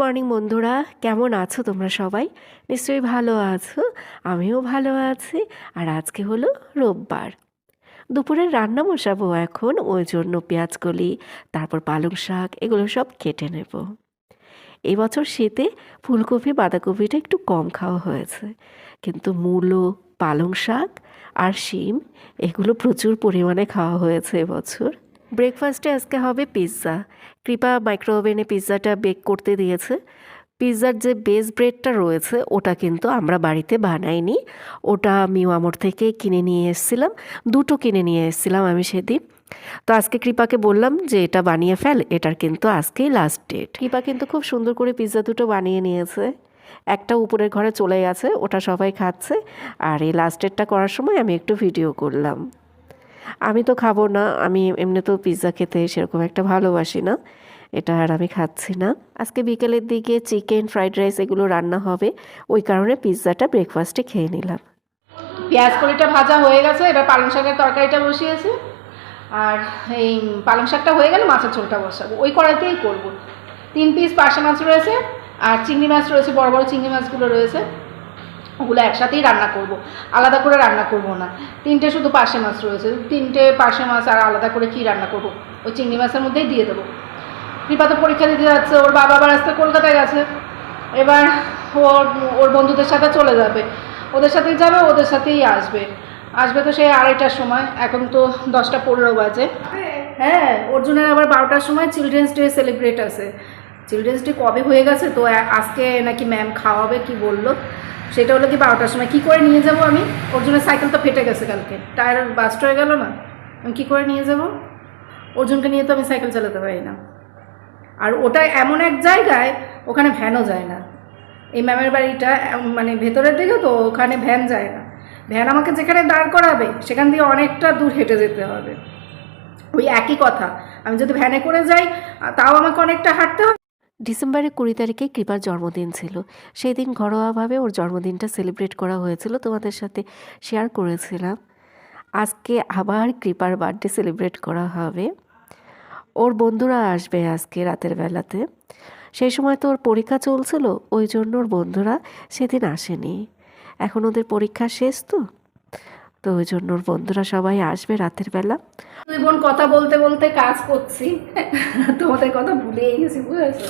Morning বন্ধুরা। কেমন আছো তোমরা সবাই? নিশ্চয়ই ভালো আছো, আমিও ভালো আছি, আর আজকে হলো রোববার। দুপুরের রান্না বসাবো এখন, ওই জন্য পেঁয়াজ কলি তারপর পালং শাক, এগুলো সব কেটে নেব। এই বছর শীতে ফুলকপি, বাঁধাকপিটা একটু কম খাওয়া হয়েছে। কিন্তু মূলো, পালং শাক আর শিম, এগুলো প্রচুর পরিমাণে খাওয়া হয়েছে এবছর। ব্রেকফাস্টে আজকে হবে পিৎজা কৃপা মাইক্রো ওভেনে পিৎজাটা বেক করতে দিয়েছে। পিৎজার যে বেস ব্রেডটা রয়েছে, ওটা কিন্তু আমরা বাড়িতে বানাইনি। ওটা মিওয়ামোর থেকে কিনে নিয়ে এসেছিলাম। দুটো কিনে নিয়ে এসেছিলাম আমি সেদিন। তো আজকে কৃপাকে বললাম যে এটা বানিয়ে ফেল, এটার কিন্তু আজকেই লাস্ট ডেট কৃপা কিন্তু খুব সুন্দর করে পিৎজা দুটো বানিয়ে নিয়েছে। একটা উপরের ঘরে চলে গেছে, ওটা সবাই খাচ্ছে। আর এই লাস্ট ডেটটা করার সময় আমি একটু ভিডিও করলাম। আমি তো খাব না, আমি এমনি তো পিৎজা খেতে সেরকম একটা ভালোবাসি না, এটা আর আমি খাচ্ছি না। আজকে বিকেলের দিকে চিকেন ফ্রাইড রাইস এগুলো রান্না হবে, ওই কারণে পিৎজাটা ব্রেকফাস্টে খেয়ে নিলাম। পেঁয়াজ কলিটা ভাজা হয়ে গেছে, এবার পালং শাকের তরকারিটা বসিয়েছি। আর এই পালং শাকটা হয়ে গেলে মাছের ঝোলটা বসাবো, ওই কড়াইতেই করব। তিন পিস পার্শে মাছ রয়েছে, আর চিংড়ি মাছ রয়েছে, বড় বড় চিংড়ি মাছগুলো রয়েছে। ওগুলো একসাথেই রান্না করব। আলাদা করে রান্না করব না। তিনটে শুধু পার্শে মাছ রয়েছে। তিনটে পার্শে মাছ আর আলাদা করে কি রান্না করব? ওই চিংড়ি মাছের মধ্যেই দিয়ে দেবো। কৃপা তো পরীক্ষা দিতে যাচ্ছে। ওর বাবা আবার আসতে কলকাতায় গেছে। এবার ওর ওর বন্ধুদের সাথে চলে যাবে। ওদের সাথেই যাবে, ওদের সাথেই আসবে। আসবে তো সেই আড়াইটার সময়। এখন তো দশটা পনেরো বাজে। হ্যাঁ অর্জুনের আবার বারোটার সময় চিলড্রেন্স ডে সেলিব্রেট আছে। চিলড্রেন্স ডে কবে হয়ে গেছে? তো আজকে নাকি ম্যাম খাওয়াবে, কি বলল? সেটা হলো কি বারোটার সময়। কি করে নিয়ে যাব আমি? অর্জুনের সাইকেল তো ফেটে গেছে কালকে। টায়ার বাস্ট হয়ে গেল না? আমি কী করে নিয়ে যাব? অর্জুনকে নিয়ে তো আমি সাইকেল চালাতে পারি না। আর ওটা এমন এক জায়গায়, ওখানে ভ্যানও যায় না। এই ম্যামের বাড়িটা মানে ভেতরের দিকে তো, ওখানে ভ্যান যায় না। ভ্যান আমাকে যেখানে দাঁড় করাবে, সেখান দিয়ে অনেকটা দূর হেঁটে যেতে হবে। ওই একই কথা। আমি যদি ভ্যানে করে যাই তাও আমাকে অনেকটা হাঁটতে হবে। ডিসেম্বরের কুড়ি তারিখে কৃপার জন্মদিন ছিল। সেই দিন ঘরোয়াভাবে ওর জন্মদিনটা সেলিব্রেট করা হয়েছিল। তোমাদের সাথে শেয়ার করেছিলাম। আজকে আবার কৃপার বার্থডে সেলিব্রেট করা হবে। ওর বন্ধুরা আসবে আজকে রাতের বেলাতে। সেই সময় তো ওর পরীক্ষা চলছিল, ওই জন্য ওর বন্ধুরা সেদিন আসেনি। এখন ওদের পরীক্ষা শেষ তো তো ওই জন্য ওর বন্ধুরা সবাই আসবে রাতের বেলা। দুই বোন কথা বলতে বলতে কাজ করছি। তোমাদের কথা ভুলেই গেছি, বুঝেছ?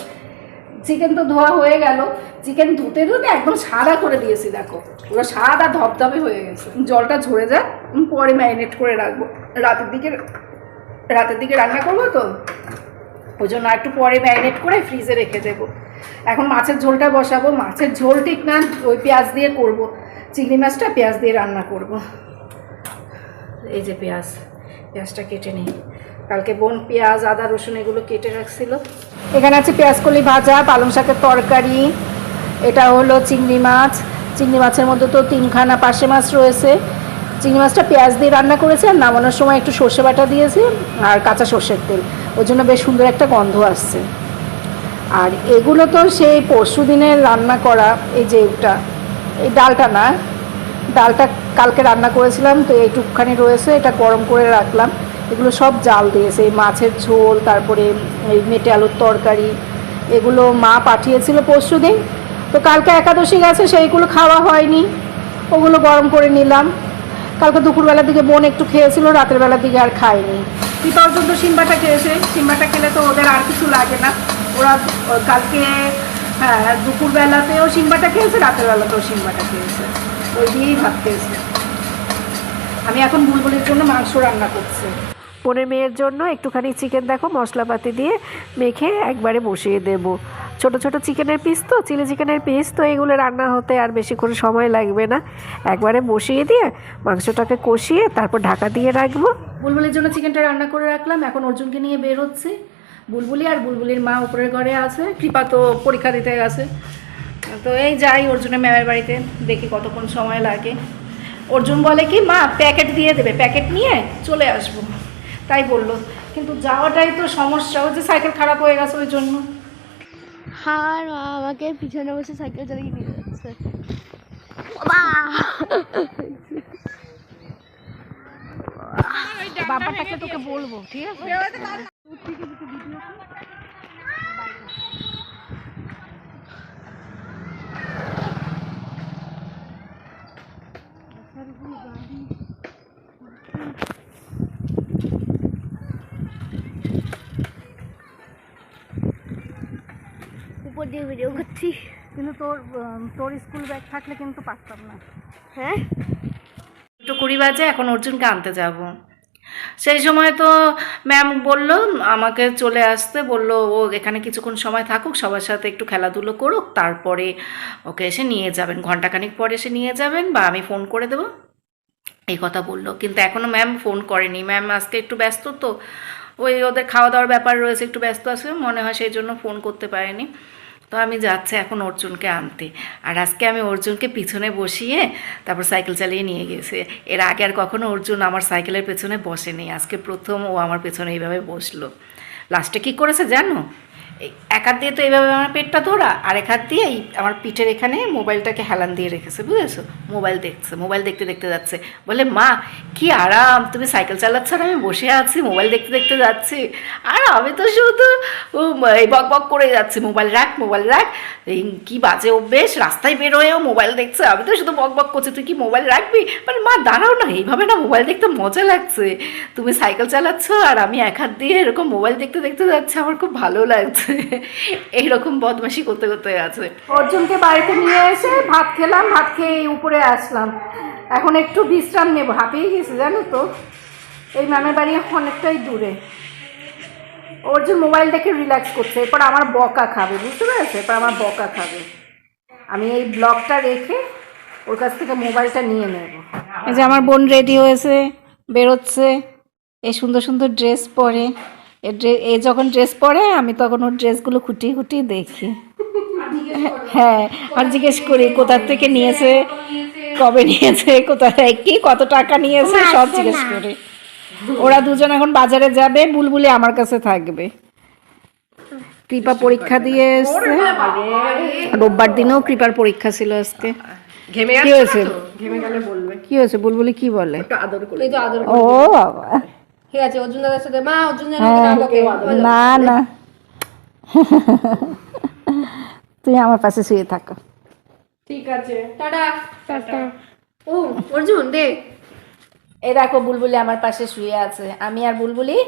চিকেন তো ধোয়া হয়ে গেল। চিকেন ধুতে ধুতে একদম সাদা করে দিয়েছি, দেখো। পুরো সাদা ধপধপে হয়ে গেছে। জলটা ঝরে যাক। পরে ম্যারিনেট করে রাখব। রাতের দিকে রাতের দিকে রান্না করব তো? ওই জন্য একটু পরে ম্যারিনেট করে ফ্রিজে রেখে দেবো। এখন মাছের ঝোলটা বসাবো। মাছের ঝোল ঠিক না, ওই পেঁয়াজ দিয়ে করব। চিংড়ি মাছটা পেঁয়াজ দিয়ে রান্না করব। এই যে পেঁয়াজ, পেঁয়াজটা কেটে নিই। কালকে বোন, পেঁয়াজ, আদা, রসুন এগুলো কেটে রাখছিল। এখানে আছে পেঁয়াজ কলি ভাজা, পালং শাকের তরকারি, এটা হলো চিংড়ি মাছ। চিংড়ি মাছের মধ্যে তো তিনখানা পাশে মাছ রয়েছে। চিংড়ি মাছটা পেঁয়াজ দিয়ে রান্না করেছে, আর নামানোর সময় একটু সর্ষে বাটা দিয়েছি, আর কাঁচা সর্ষের তেল। ওই জন্য বেশ সুন্দর একটা গন্ধ আসছে। আর এগুলো তো সেই পরশু দিনের রান্না করা, এই যে এটা এই ডালটা না, ডালটা কালকে রান্না করেছিলাম, তো এইটুকখানি রয়েছে, এটা গরম করে রাখলাম। এগুলো সব জাল দিয়েছে এই মাছের ঝোল, তারপরে এই মেটে আলুর তরকারি, এগুলো মা পাঠিয়েছিল পরশু দিন তো কালকে একাদশী গেছে, সেইগুলো খাওয়া হয়নি। ওগুলো গরম করে নিলাম। কালকে দুপুরবেলার দিকে বোন একটু খেয়েছিল, রাতের বেলার দিকে আর খায়নি। কি পর্যন্ত সিম্বাটা খেয়েছে। সিম্বাটা খেলে তো ওদের আর কিছু লাগে না। ওরা কালকে হ্যাঁ দুপুরবেলাতেও সিম্বাটা খেয়েছে, রাতের বেলাতেও সিম্বাটা খেয়েছে। ওই দিয়েই ভাত খেয়েছে। আমি এখন বুলবুলির জন্য মাংস রান্না করছি। বোনের মেয়ের জন্য একটুখানি চিকেন দেখো, মশলাপাতি দিয়ে মেখে একবারে বসিয়ে দেব। ছোট ছোট চিকেনের পিস তো চিলি চিকেনের পিস তো, এগুলো রান্না হতে আর বেশিক্ষণ সময় লাগবে না। একবারে বসিয়ে দিয়ে মাংসটাকে কষিয়ে তারপর ঢাকা দিয়ে রাখব। বুলবুলির জন্য চিকেনটা রান্না করে রাখলাম, এখন অর্জুনকে নিয়ে বের হচ্ছে। বুলবুলি আর বুলবুলির মা উপরের ঘরে আছে, কৃপা তো পরীক্ষা দিতে গেছে। তো এই যাই অর্জুনের ম্যামের বাড়িতে, দেখি কতক্ষণ সময় লাগে। অর্জুন বলে কি, মা প্যাকেট দিয়ে দেবে প্যাকেট নিয়ে চলে আসব। তাই বলল। কিন্তু যাওয়াটাই তো সমস্যা ওই যে সাইকেল খারাপ হয়ে গেছে ওই জন্য। আর আমাকে পিছনে বসে সাইকেল চালিয়ে নিয়ে যাচ্ছে। বাবাটাকে তোকে বলব ঠিক আছে? দিয়ে ভিডিও করছি। কিন্তু তোর তোর স্কুল ব্যাগ থাকলে কিন্তু পারতাম না। হ্যাঁ? দুটো কুড়ি বাজে এখন অর্জুনকে আনতে যাব। সেই সময় তো ম্যাম বলল আমাকে চলে আসতে বলল ও এখানে কিছুক্ষণ সময় থাকুক সবার সাথে একটু খেলাধুলো করুক তারপরে ওকে এসে নিয়ে যাবেন। ঘন্টাখানিক পরে এসে নিয়ে যাবেন বা আমি ফোন করে দেবো। এই কথা বলল। কিন্তু এখনও ম্যাম ফোন করেনি। ম্যাম আজকে একটু ব্যস্ত তো ওই ওদের খাওয়া দাওয়ার ব্যাপার রয়েছে একটু ব্যস্ত আছে মনে হয় সেই জন্য ফোন করতে পারেনি। তো আমি যাচ্ছি এখন অর্জুনকে আনতে। আর আজকে আমি অর্জুনকে পিছনে বসিয়ে তারপর সাইকেল চালিয়ে নিয়ে গেছে। এর আগে আর কখনো অর্জুন আমার সাইকেলের পেছনে বসেনি। আজকে প্রথম ও আমার পেছনে এইভাবে বসল। লাস্টে কি করেছে জানো? এক হাত দিয়ে তো এইভাবে আমার পেটটা ধরা, আর এক হাত দিয়ে এই আমার পিঠের এখানে মোবাইলটাকে হেলান দিয়ে রেখেছে, বুঝেছ? মোবাইল দেখছে, মোবাইল দেখতে দেখতে যাচ্ছে। বলে, মা, কি আরাম, তুমি সাইকেল চালাচ্ছ আর আমি বসে আছি, মোবাইল দেখতে দেখতে যাচ্ছি। আর আমি তো শুধু এই বক বক করে যাচ্ছি, মোবাইল রাখ মোবাইল রাখ। কি বাজে অভ্যেস, রাস্তায় বেরোয়েও মোবাইল দেখছে, আমি তো শুধু বক বক করছি, তুই কি মোবাইল রাখবি? মানে মা, দাঁড়াও না, এইভাবে না মোবাইল দেখতে মজা লাগছে। তুমি সাইকেল চালাচ্ছ আর আমি এক হাত দিয়ে এরকম মোবাইল দেখতে দেখতে যাচ্ছি, আমার খুব ভালো লাগছে। এইরকম বদমাশি করতে করতে আছে। অর্জুনকে বাড়িতে নিয়ে এসে ভাত খেলাম ভাত খেয়ে উপরে আসলাম। এখন একটু বিশ্রাম নেব। হাঁপিয়ে গেছে জানো তো? এই ম্যামের বাড়ি অনেকটাই দূরে। অর্জুন মোবাইল দেখে রিল্যাক্স করছে। এরপর আমার বকা খাবে বুঝতে পেরেছে? এরপর আমার বকা খাবে। আমি এই ব্লগটা রেখে ওর কাছ থেকে মোবাইলটা নিয়ে নেব। এই যে আমার বোন রেডি হয়েছে বেরোচ্ছে। এই সুন্দর সুন্দর ড্রেস পরে। এ ড্রে- এ যখন ড্রেস পরে আমি তখন ওর ড্রেসগুলো খুঁটিয়ে খুঁটিয়ে দেখি। হ্যাঁ আর জিজ্ঞেস করি কোথার থেকে নিয়েছে? কবে নিয়েছে? কোথায় কি? কত টাকা নিয়েছে? সব জিজ্ঞেস করি। ওরা দুজন এখন বাজারে যাবে বুলবুলি আমার কাছে থাকবে। কৃপা পরীক্ষা দিয়ে এসছে। রোববার দিনেও কৃপার পরীক্ষা ছিল আজকে। ঘেমে কি হয়েছে? ঘেমে কি হয়েছে? বুলবুলি কি বলে? একটু আদর করে এই তো আদর ও বাবা। ঠিক আছে অর্জুন দাদার সাথে মা অর্জুন দাদা না না আমার পাশে শুয়ে থাকো ঠিক আছে টাটা টাটা ও অর্জুন দে এই দেখো বুলবুলি আমার পাশে শুয়ে আছে আমি আর বুলবুলি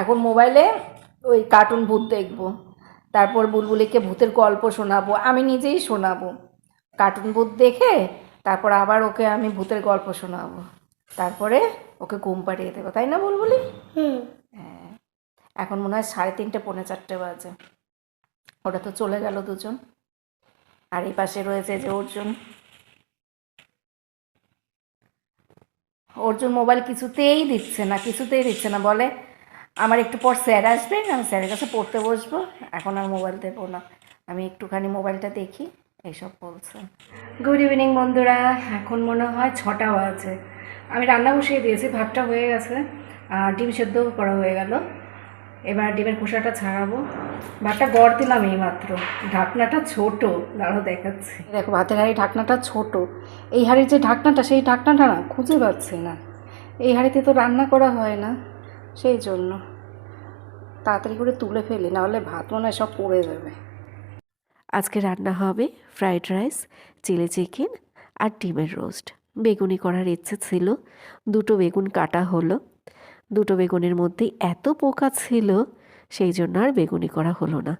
এখন মোবাইলে ওই কার্টুন ভূত দেখব। তারপর বুলবুলিকে ভূতের গল্প শোনাবো। আমি নিজেই শোনাবো। কার্টুন ভূত দেখে তারপর আবার ওকে আমি ভূতের গল্প শোনাবো। তারপরে ওকে ঘুম পাড়িয়ে দেবো তাই না বুলবুলি? হ্যাঁ এখন মনে হয় সাড়ে তিনটে পৌনে চারটে বাজে। ওটা তো চলে গেল দুজন। আর এই পাশে রয়েছে যে অর্জুন। অর্জুন মোবাইল কিছুতেই দিচ্ছে না কিছুতেই দিচ্ছে না। বলে আমার একটু পর স্যার আসবে আমি স্যারের কাছে পড়তে বসবো। এখন আর মোবাইল দেবো না। আমি একটুখানি মোবাইলটা দেখি। এইসব বলছে। গুড ইভিনিং বন্ধুরা। এখন মনে হয় ছটা বাজে। আমি রান্না বসিয়ে দিয়েছি ভাতটা হয়ে গেছে আর ডিম সেদ্ধ করা হয়ে গেল। এবার ডিমের খোসাটা ছাড়াবো। ভাতটা গড় দিলাম এই মাত্র ঢাকনাটা ছোট দাঁড়াও দেখাচ্ছি। দেখো ভাতের হাঁড়ি ঢাকনাটা ছোট। এই হাঁড়ির যে ঢাকনাটা সেই ঢাকনাটা না খুঁজে পাচ্ছি না। এই হাঁড়িতে তো রান্না করা হয় না সেই জন্য। তাড়াতাড়ি করে তুলে ফেলি নাহলে ভাত মনে হয় সব পড়ে যাবে। আজকে রান্না হবে ফ্রাইড রাইস চিলি চিকেন আর ডিমের রোস্ট। বেগুনি করার ইচ্ছে ছিল। দুটো বেগুন কাটা হলো। দুটো বেগুনের মধ্যে এত পোকা ছিল, সেই জন্য আর বেগুনি করা হলো না।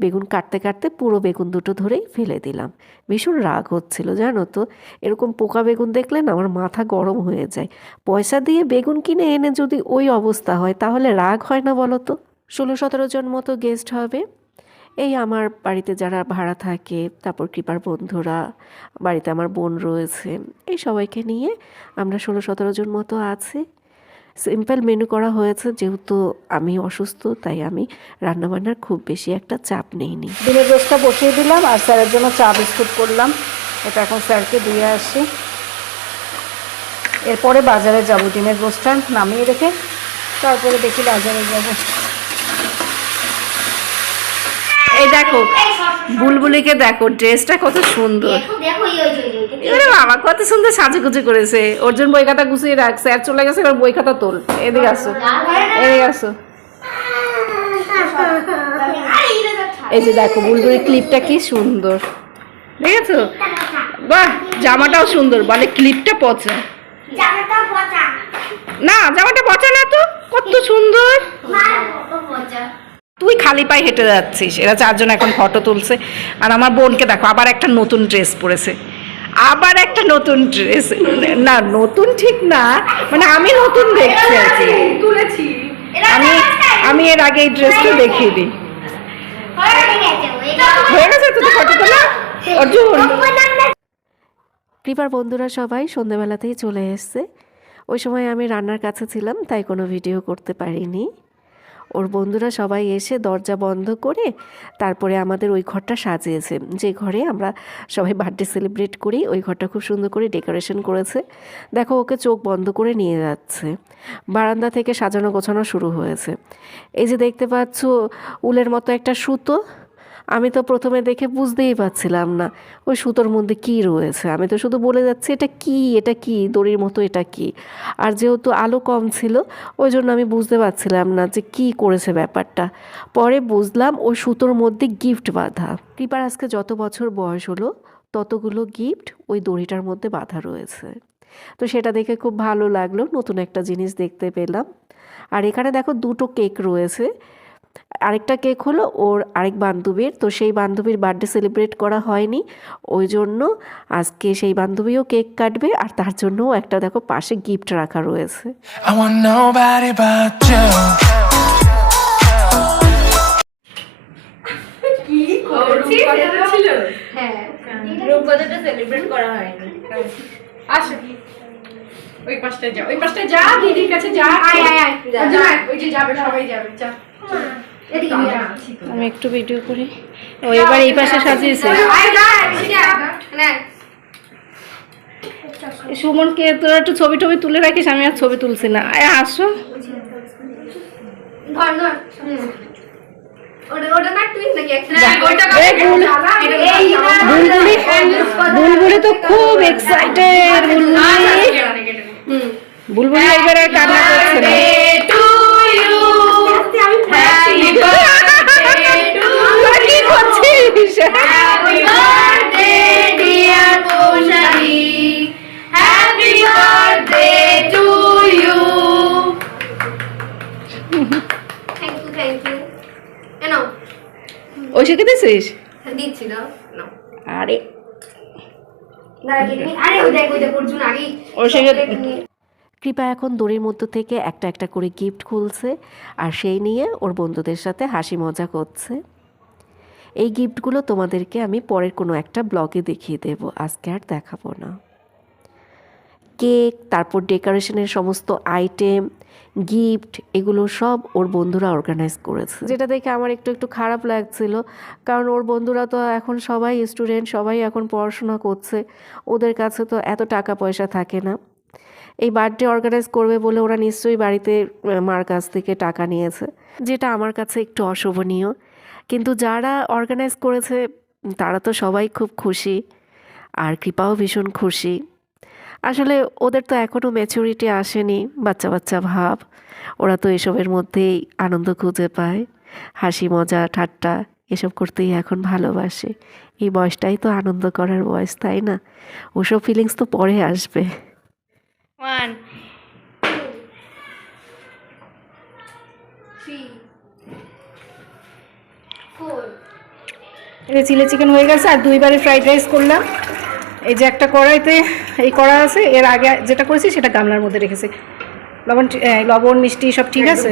বেগুন কাটতে কাটতে পুরো বেগুন দুটো ধরেই ফেলে দিলাম। ভীষণ রাগ হচ্ছিল, জানো তো? এরকম পোকা বেগুন দেখলে না আমার মাথা গরম হয়ে যায়। পয়সা দিয়ে বেগুন কিনে এনে যদি ওই অবস্থা হয়, তাহলে রাগ হয় না বলো তো? ষোলো সতেরো জন মতো গেস্ট হবে। এই আমার বাড়িতে যারা ভাড়া থাকে, তারপর কৃপার বন্ধুরা, বাড়িতে আমার বোন রয়েছে, এই সবাইকে নিয়ে আমরা ষোলো সতেরো জন মতো আছি। সিম্পল মেনু করা হয়েছে, যেহেতু আমি অসুস্থ, তাই আমি রান্নাবান্নার খুব বেশি একটা চাপ নিইনি। ডিমের রোস্টটা বসিয়ে দিলাম, আর স্যারের জন্য চা বিস্কুট করলাম। এটা এখন স্যারকে দিয়ে আসি। এরপরে বাজারে যাব, ডিমের রোস্টটা নামিয়ে রেখে, তারপরে দেখি বাজারে যাব। এই দেখো বুলবুলিকে দেখো ড্রেসটা কত সুন্দর। এবারে বাবা কত সুন্দর সাজুগুজু করেছে। ওর বই খাতা গুছিয়ে রাখ স্যার চলে গেছে এবার বই খাতা তোল। এদিকে আসো। এদিকে আসো। এই যে দেখো বুলবুলির ক্লিপটা কি সুন্দর। দেখেছ? বাহ জামাটাও সুন্দর। বলে ক্লিপটা পচা। না জামাটা পচা না তো? কত সুন্দর। তুই খালি পায়ে হেঁটে যাচ্ছিস। এরা চারজন এখন ফটো তুলছে। আর আমার বোনকে দেখো আবার একটা নতুন ড্রেস পরেছে। আবার একটা নতুন ড্রেস না নতুন ঠিক না মানে আমি নতুন দেখছি আর কি। তুলেছি। আমি আমি এর আগে এই ড্রেসটা দেখিনি হয়ে গেছে ফটো তোলা? অর্জুন। কৃপার বন্ধুরা সবাই সন্ধেবেলাতেই চলে এসছে। ওই সময় আমি রান্নার কাছে ছিলাম তাই কোনো ভিডিও করতে পারিনি। ওর বন্ধুরা সবাই এসে দরজা বন্ধ করে তারপরে আমাদের ওই ঘরটা সাজিয়েছে। যে ঘরে আমরা সবাই বার্থডে সেলিব্রেট করি ওই ঘরটা খুব সুন্দর করে ডেকোরেশন করেছে। দেখো, ওকে চোখ বন্ধ করে নিয়ে যাচ্ছে। বারান্দা থেকে সাজানো গোছানো শুরু হয়েছে। এই যে দেখতে পাচ্ছ, উলের মতো একটা সুতো। আমি তো প্রথমে দেখে বুঝতেই পারছিলাম না, ওই সুতোর মধ্যে কি রয়েছে? আমি তো শুধু বলে যাচ্ছি, এটা কি? এটা কি? দড়ির মতো এটা কি? আর যেহেতু আলো কম ছিল, ওই জন্য আমি বুঝতে পারছিলাম না যে কি করেছে ব্যাপারটা। পরে বুঝলাম ওই সুতোর মধ্যে গিফট বাঁধা। কৃপার আজকে যত বছর বয়স হলো, ততগুলো গিফট ওই দড়িটার মধ্যে বাঁধা রয়েছে। তো সেটা দেখে খুব ভালো লাগল, নতুন একটা জিনিস দেখতে পেলাম। আর এখানে দেখো দুটো কেক রয়েছে। আরেকটা কেক হলো ওর আরেক বান্ধবীর। তো সেই বান্ধবীর বার্থডে সেলিব্রেট করা হয়নি। ওই জন্য আজকে সেই বান্ধবীও কেক কাটবে আর তার জন্যও একটা দেখো পাশে গিফট রাখা রয়েছে। হয়নি। আসো। ওই পাশটা যা ওই পাশটা যা দিদির কাছে যা। আয় আয় আয়। ওই যে যাবে সবাই যাবে যা। আমি একটু ভিডিও করি ও এবার এই পাশে সাজিয়েছে সুমনকে তোরা একটু ছবি টবি তুলে রাখিস আমি আর ছবি তুলছি না আয় আসো বুলবুলি বুলবুলি তো খুব এক্সাইটেড বুলবুলি বুলবুলি এবার আর কান্না করছে না দিচ্ছি দাও আরে। আগেই ওর সঙ্গে কৃপা এখন দড়ির মধ্য থেকে একটা একটা করে গিফট খুলছে আর সেই নিয়ে ওর বন্ধুদের সাথে হাসি মজা করছে। এই গিফটগুলো তোমাদেরকে আমি পরের কোনো একটা ব্লগে দেখিয়ে দেব। আজকে আর দেখাবো না। কেক, তারপর ডেকোরেশনের সমস্ত আইটেম, গিফট, এগুলো সব ওর বন্ধুরা অর্গানাইজ করেছে। যেটা দেখে আমার একটু একটু খারাপ লাগছিল, কারণ ওর বন্ধুরা তো এখন সবাই স্টুডেন্ট সবাই এখন পড়াশোনা করছে, ওদের কাছে তো এত টাকা পয়সা থাকে না। এই বার্থডে অর্গানাইজ করবে বলে ওরা নিশ্চয়ই বাড়িতে মার কাছ থেকে টাকা নিয়েছে, যেটা আমার কাছে একটু অশোভনীয়। কিন্তু যারা অর্গানাইজ করেছে, তারা তো সবাই খুব খুশি, আর কৃপাও ভীষণ খুশি। আসলে ওদের তো এখনও ম্যাচুরিটি আসেনি বাচ্চা বাচ্চা ভাব। ওরা তো এসবের মধ্যেই আনন্দ খুঁজে পায়। হাসি মজা ঠাট্টা এসব করতেই এখন ভালোবাসে। এই বয়সটাই তো আনন্দ করার বয়স তাই না? ওসব ফিলিংস তো পরে আসবে। ওয়ান চিলি চিকেন হয়ে গেছে আর দুইবারে ফ্রাইড রাইস করলাম। এই যে একটা কড়াইতে এই কড়া আছে এর আগে যেটা করেছি সেটা গামলার মধ্যে রেখেছি। লবণ লবণ মিষ্টি সব ঠিক আছে?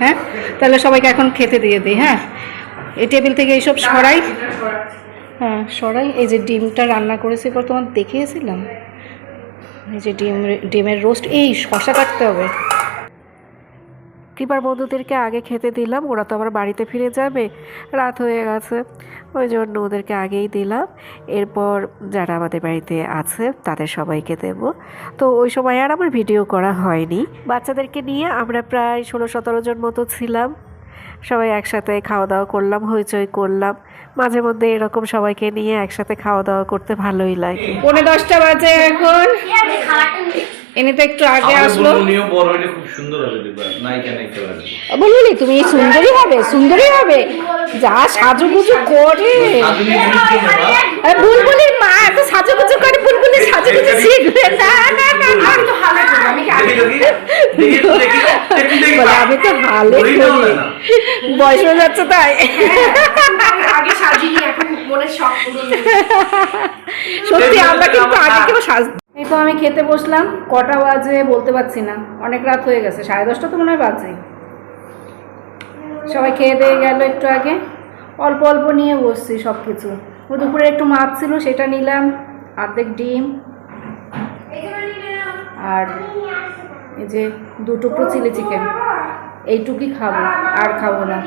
হ্যাঁ? তাহলে সবাইকে এখন খেতে দিয়ে দিই হ্যাঁ? এই টেবিল থেকে এইসব সরাই। হ্যাঁ সরাই। এই যে ডিমটা রান্না করেছি পর তোমার দেখিয়েছিলাম। এই যে ডিম ডিমের রোস্ট এই শশা কাটতে হবে। কৃপার বন্ধুদেরকে আগে খেতে দিলাম ওরা তো আবার বাড়িতে ফিরে যাবে রাত হয়ে গেছে। ওই জন্য ওদেরকে আগেই দিলাম। এরপর যারা আমাদের বাড়িতে আছে তাদের সবাইকে দেব। তো ওই সময় আর আমার ভিডিও করা হয়নি। বাচ্চাদেরকে নিয়ে আমরা প্রায় ষোলো সতেরো জন মতো ছিলাম। সবাই একসাথে খাওয়া দাওয়া করলাম হইচই করলাম। মাঝে মধ্যে এরকম সবাইকে নিয়ে একসাথে খাওয়া দাওয়া করতে ভালোই লাগে। পনেরো দশটা বাজে এখন। এনে তো একটু আগে আসলো বুলবুলিও বড় হলে খুব সুন্দর হবে নায়িকা নায়িকা বললি তুমি সুন্দরী হবে সুন্দরী হবে যা সাজুগুজু করে মা? আরে বুলবুলির মা এত সাজুগুজু করে বুলবুলি সাজুগুজু শিখবে না না না না আমি তো হালে আমি হালে না। বয়স হয়ে যাচ্ছে তাই আগে সাজিনি এখন মনের শখ সত্যি আমরা কিন্তু আগে। কেউ সাজ এই তো আমি খেতে বসলাম, কটা বাজে বলতে পারছি না। অনেক রাত হয়ে গেছে, সাড়ে দশটা তো মনে হয় বাজে। সবাই খেয়ে দিয়ে গেল একটু আগে। অল্প অল্প নিয়ে বসছি সব কিছু দুপুরে একটু মাছ ছিল, সেটা নিলাম, অর্ধেক ডিম। আর এই যে দু টুকরো চিলি চিকেন, এইটুকুই খাব, আর খাব না।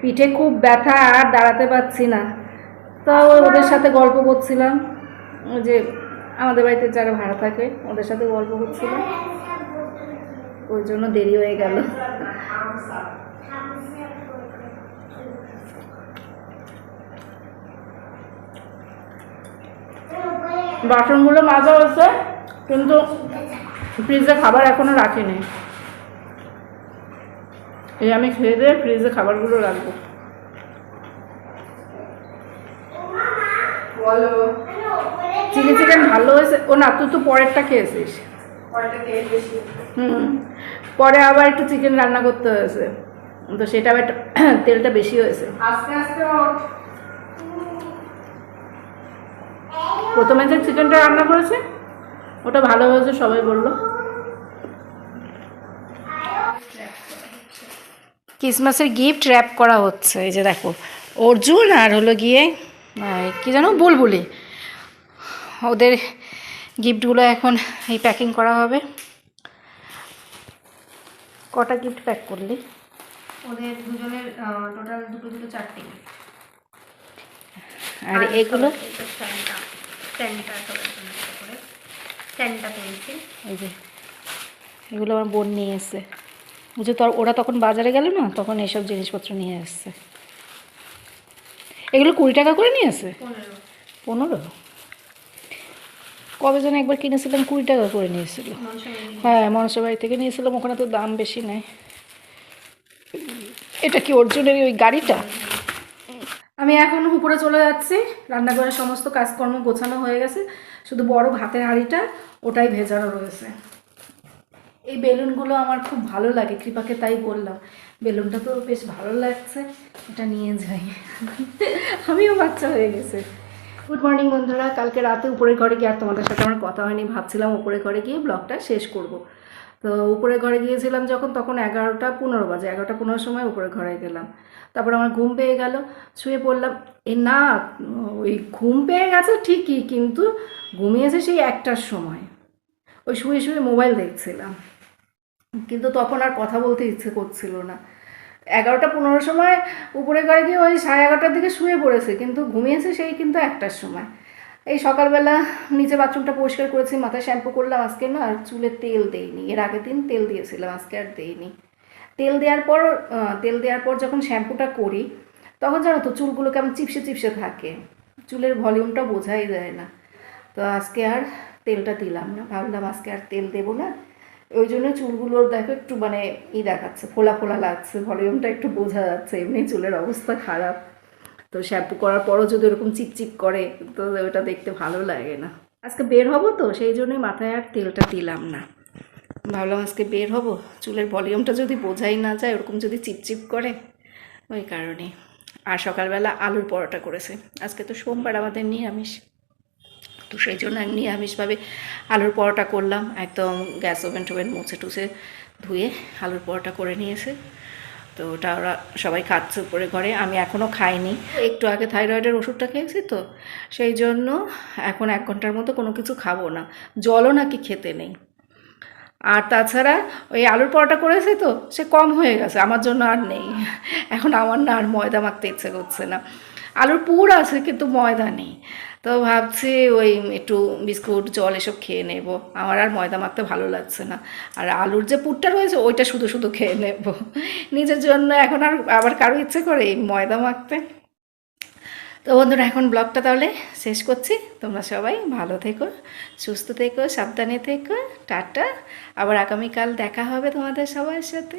পিঠে খুব ব্যথা, আর দাঁড়াতে পারছি না। তাও ওদের সাথে গল্প করছিলাম, যে আমাদের বাড়িতে যারা ভাড়া থাকে, ওদের সাথে গল্প করছিলাম ওই জন্য দেরি হয়ে গেল। বাসনগুলো মাজা হয়েছে, কিন্তু ফ্রিজে খাবার এখনও রাখিনি। এই আমি খেয়ে দিয়ে ফ্রিজে খাবারগুলো রাখব। বলো। চিলি চিকেন ভালো হয়েছে। ও না তুই তো পরেরটা খেয়েছিস। হুম পরে আবার একটু চিকেন রান্না করতে হয়েছে। তো সেটা আবার তেলটা বেশি হয়েছে। প্রথমে যে চিকেনটা রান্না করেছে ওটা ভালো হয়েছে সবাই বলল। ক্রিসমাসের গিফট র্যাপ করা হচ্ছে এই যে দেখো। অর্জুন আর হলো গিয়ে কি জানো বুলবুলি। ওদের গিফটগুলো এখন এই প্যাকিং করা হবে। কটা গিফট প্যাক করলি? ওদের দুজনের টোটাল দুটো দুটো চারটে আর এগুলো? এই যে এগুলো আমার বোন নিয়ে এসছে। বুঝে তো ওরা তখন বাজারে গেল না? তখন এসব জিনিসপত্র নিয়ে আসছে এগুলো কুড়ি টাকা করে নিয়ে আসে পনেরো। পনেরো? কবে যেন একবার কিনেছিলাম কুড়ি টাকা করে নিয়েছিল। হ্যাঁ মনসা বাড়ি থেকে নিয়েছিলাম ওখানে তো দাম বেশি নেয় এটা কি অর্জুনের ওই গাড়িটা? আমি এখন উপরে চলে যাচ্ছি রান্নাঘরের সমস্ত কাজকর্ম গোছানো হয়ে গেছে শুধু বড় ভাতের হাঁড়িটা ওটাই ভেজানো রয়েছে। এই বেলুনগুলো আমার খুব ভালো লাগে কৃপাকে তাই বললাম। বেলুনটা তো বেশ ভালো লাগছে এটা নিয়ে যাই। আমিও বাচ্চা হয়ে গেছে। গুড মর্নিং বন্ধুরা। কালকে রাতে উপরের ঘরে গিয়ে আর তোমাদের সাথে আমার কথা হয়নি, ভাবছিলাম উপরের ঘরে গিয়ে ব্লগটা শেষ করব। তো উপরে ঘরে গিয়েছিলাম যখন, তখন এগারোটা পনেরো বাজে, এগারোটা পনেরো সময় উপরে ঘরে গেলাম। তারপর আমার ঘুম পেয়ে গেল, শুয়ে পড়লাম। এ না, ওই ঘুম পেয়ে গেছে ঠিকই, কিন্তু ঘুমিয়েছে সেই একটার সময়। ওই শুয়ে শুয়ে মোবাইল দেখছিলাম। কিন্তু তখন আর কথা বলতে ইচ্ছে করছিল না। এগারোটা পনেরো সময় উপরে ঘরে গিয়ে ওই সাড়ে এগারোটার দিকে শুয়ে পড়েছে, কিন্তু ঘুমিয়েছে সেই কিন্তু একটার সময়। এই সকালবেলা নিচে বাথরুমটা পরিষ্কার করেছি, মাথায় শ্যাম্পু করলাম, আজকে না আর চুলে তেল দেইনি। এর আগের দিন তেল দিয়েছিলাম, আজকে আর দেইনি। তেল দেওয়ার পর তেল দেওয়ার পর যখন শ্যাম্পুটা করি, তখন জানো তো চুলগুলো কেমন চিপসে চিপসে থাকে। চুলের ভলিউমটা বোঝাই যায় না। তো আজকে আর তেলটা দিলাম না, ভাবলাম আজকে আর তেল দেবো না। ওই জন্য চুলগুলোর দেখো একটু মানে ই দেখাচ্ছে, ফোলা ফোলা লাগছে, ভলিউমটা একটু বোঝা যাচ্ছে, এমনি চুলের অবস্থা খারাপ। তো শ্যাম্পু করার পরও যদি ওরকম চিকচিক করে, তো ওটা দেখতে ভালো লাগে না। আজকে বের হব তো, সেই জন্যই মাথায় আর তেলটা দিলাম না। ভাবলাম আজকে বের হব, চুলের ভলিউমটা যদি বোঝাই না যায়, ওরকম যদি চিপচিপ করে, ওই কারণে আর সকালবেলা আলুর পরোটা করেছে। আজকে তো সোমবার আমাদের নিরামিষ। তো সেই জন্য আমি নিরামিষভাবে আলুর পরোটা করলাম। একদম গ্যাস ওভেন টোভেন মুছে টুছে ধুয়ে আলুর পরোটা করে নিয়েছে। তো ওটা ওরা সবাই খাচ্ছে উপরে ঘরে। আমি এখনও খাইনি। একটু আগে থাইরয়েডের ওষুধটা খেয়েছি তো। সেই জন্য এখন এক ঘণ্টার মতো কোনো কিছু খাব না। জলও নাকি খেতে নেই। আর তাছাড়া ওই আলুর পরোটা করেছে তো, সে কম হয়ে গেছে। আমার জন্য আর নেই। এখন আমার না আর ময়দা মাখতে ইচ্ছে করছে না। আলুর পুর আছে কিন্তু ময়দা নেই। তো ভাবছি ওই একটু বিস্কুট, জল এসব খেয়ে নেব। আমার আর ময়দা মাখতে ভালো লাগছে না। আর আলুর যে পুরটা রয়েছে, ওইটা শুধু শুধু খেয়ে নেব। নিজের জন্য এখন আর আবার কারও ইচ্ছে করে এই ময়দা মাখতে। তো বন্ধুরা, এখন ব্লগটা তাহলে শেষ করছি। তোমরা সবাই ভালো থেকো, সুস্থ থেকো, সাবধানে থেকো। টাটা। আবার আগামীকাল দেখা হবে তোমাদের সবার সাথে।